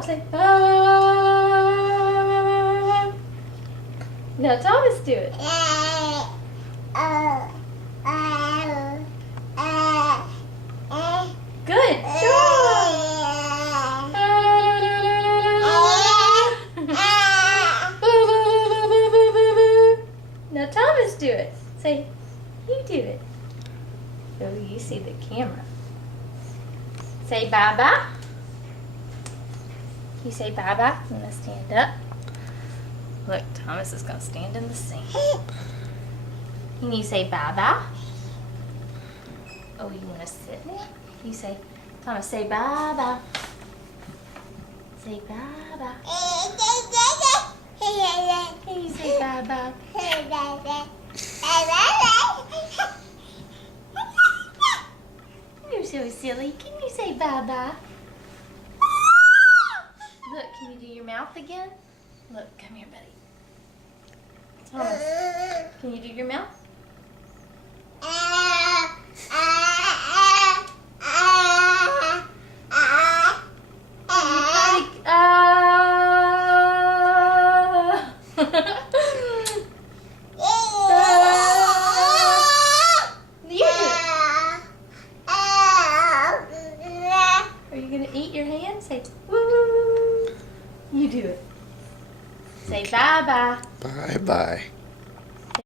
job. Say, ah. Now Thomas, do it. Good job. Now Thomas, do it. Say, you do it. Oh, you see the camera. Say bye-bye. You say bye-bye. I'm going to stand up. Look, Thomas is going to stand in the sink. And you say bye-bye. Oh, you want to sit there? You say, Thomas, say bye-bye. Say bye-bye. You say bye-bye. You're so silly. Can you say bye-bye? Look, can you do your mouth again? Look, come here, buddy. Thomas, can you do your mouth? Are you going to eat your hand? Say, woo. You do it. Say bye-bye. Bye-bye.